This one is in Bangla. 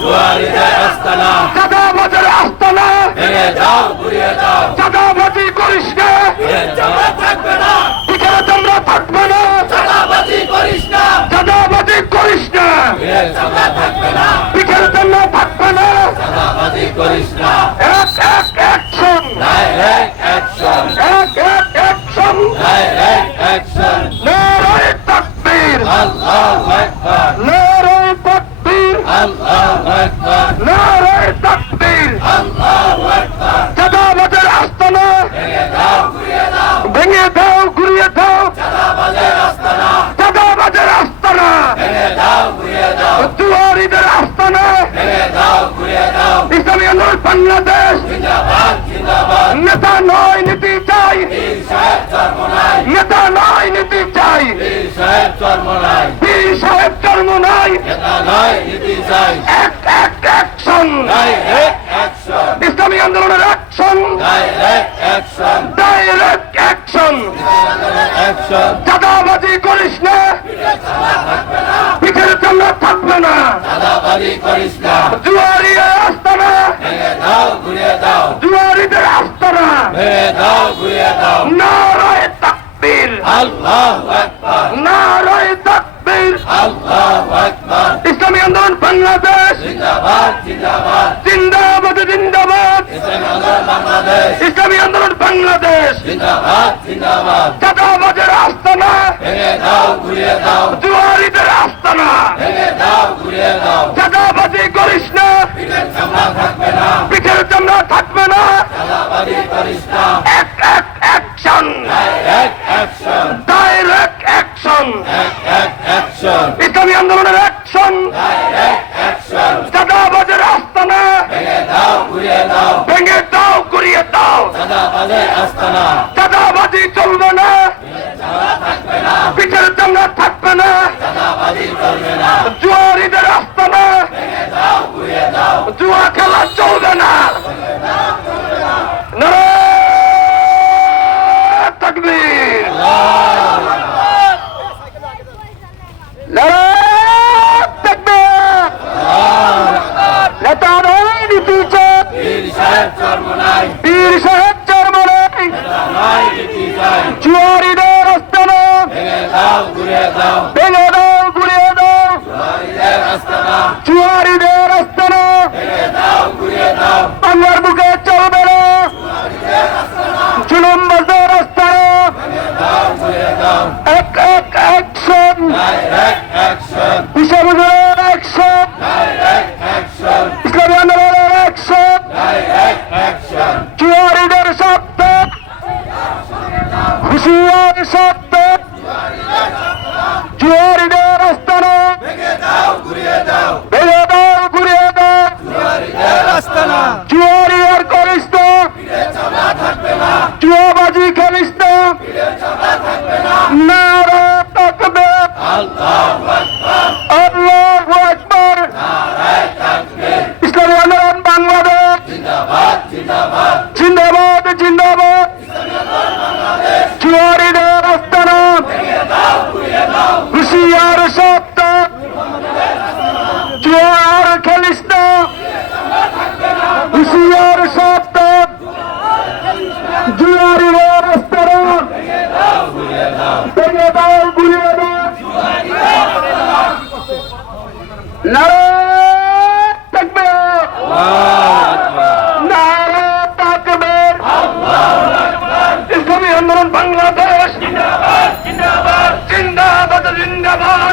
জুয়ারিদের আস্তানা চাঁদাবাজের আস্তানা ভেঙে দাও ঘুরিয়ে দাও চাঁদাবাজি করিস না এর থাকবে না পিঠের চামড়া থাকবে না চাঁদাবাজি করিস না চাঁদাবাজি করিস না এর থাকবে না পিঠের চামড়া থাকবে না চাঁদাবাজি করিস না এক এক অ্যাকশন ডাইরেক্ট অ্যাকশন এক এক অ্যাকশন ডাইরেক্ট অ্যাকশন নারায় তাকবীর আল্লাহু আকবার নারায় তাকবীর আল্লাহু আকবার নারায় তাকবীর আল্লাহু আকবার চাঁদাবাজের আস্তানা ভেঙে দাও ঘুরিয়ে দাও চাঁদাবাজের আস্তানা দুয়ারিদের আস্তানা ইসলামী আন্দোলন বাংলাদেশ নেতা নয় নীতি চাই বীর সাহেব জন্ম নাই নেতা নয় নীতি চাই বীর সাহেব জন্ম নাই বীর সাহেব জন্ম নাই নেতা নয় নীতি চাই এক এক অ্যাকশন ডাইরেক্ট অ্যাকশন ইসলামী আন্দোলনের action direct action direct action চাঁদাবাজি করিস না। পিঠের চামড়া থাকবে না। চাঁদাবাজি করিস না। জুয়ারি আস্তানা দাও ঘুরিয়ে দাও। জুয়ারিদের আস্তানা দাও ঘুরিয়ে দাও। নারায় তাকবীর। আল্লাহু আকবার। নারায় তাকবীর। আল্লাহু আকবার। ইসলামী আন্দোলন বাংলাদেশ। জিন্দাবাদ জিন্দাবাদ। জিন্দাবাদ জিন্দাবাদ। ইসলামী আন্দোলন বাংলাদেশ। ইসলামী আন্দোলন বাংলাদেশ। চাঁদাবাজের আস্তানা। জুয়ারিদের আস্তানা। চাঁদাবাজি করিস না। পিঠের চামড়া থাকবে না। এক এক অ্যাকশন ডাইরেক্ট অ্যাকশন ইসলামী আন্দোলনের অ্যাকশন চাঁদাবাজের আস্তানা। ভেঙে দাও ঘুরিয়ে দাও ভেঙে দাও ঘুরিয়ে দাও চাঁদাবাজের আস্তানা। দাদাবাজি চলবে না। পিঠের চামড়া থাকবে না। জুয়ারিদের আস্তানা জুয়া খেলা চলবে না নারায়ণ তাকবীর নারায়ণ তাকবীর নেতা নয় নীতি চাই বীর সাহেব জন্ম নাই বীর সাহেব চরমনাই নয় নীতি চাই জুয়ারিদের আস্তানা ভেঙে দাও ঘুরিয়ে দাও ভেঙে দাও ঘুরিয়ে দাও জুয়ারিদের আস্তানা জুয়ারিদের আস্তানা ভেঙে দাও ঘুরিয়ে দাও বাংলার বুকে চলবে না জুলুম বাজার আস্তানা দাও ঘুরিয়ে দাও এক এক ডাইরেক্ট অ্যাকশন হিসাব অ্যাকশন ডাইরেক্ট অ্যাকশন ইসলামী আন্দোলনের অ্যাকশন ডাইরেক্ট অ্যাকশন জুয়ারিদের সত্য হুশিয়ার সত্য জুয়ারিদের আস্তানা ভেঙে দাও ঘুরিয়ে দাও ভেঙে দাও ঘুরিয়ে দাও জুয়ারিদের আস্তানা জুয়ারি আর করিস না জুয়াবাজি খেলিস না নারা তাকবে আল্লাহু আকবার আল্লাহু আকবার নারায়ে তাকবীর ইসলামী আন্দোলন বাংলাদেশ জিন্দাবাদ জিন্দাবাদ জিন্দাবাদ জিন্দাবাদ জুয়ারিদের আস্তানা হুশিয়ার জিন্দাবাদ